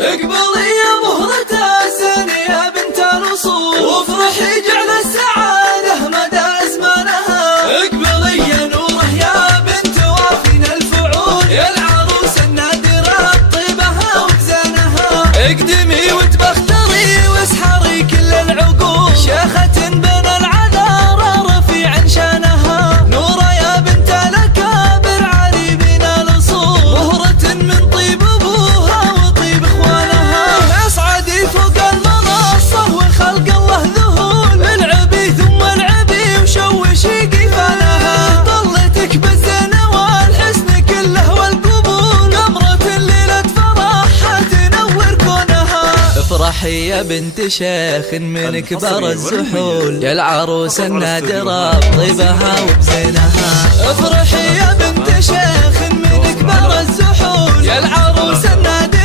اقبلي يا مهرة الزين يا بنت الأصول، وافرحي جعل السعادة مدى أزمانها. اقبلي يا نوره يا بنت وافينا الفعول، يا العروس النادرة بطيبها وبزينها. اقدمي وتبختري واسحري كل العقول، شيخة بين العذارى رفيع شانها. نورة يا بنت الأكابر عريبين الأصول، مهرة من طيب أبوها وطيب إخوانها. اصعدي فوق المنصة وخلق الله ذهول، العبي ثم العبي وشوشي قفالها. طلتك بالزين والحسن كله والقبول، قمرة ليلة فرحها تنور كونها. افرحي يا بنت شيخ من كبار الزحول، يا العروس النادرة بطيبها وبزينها. افرحي يا بنت شيخ من كبار الزحول، يا العروس النادرة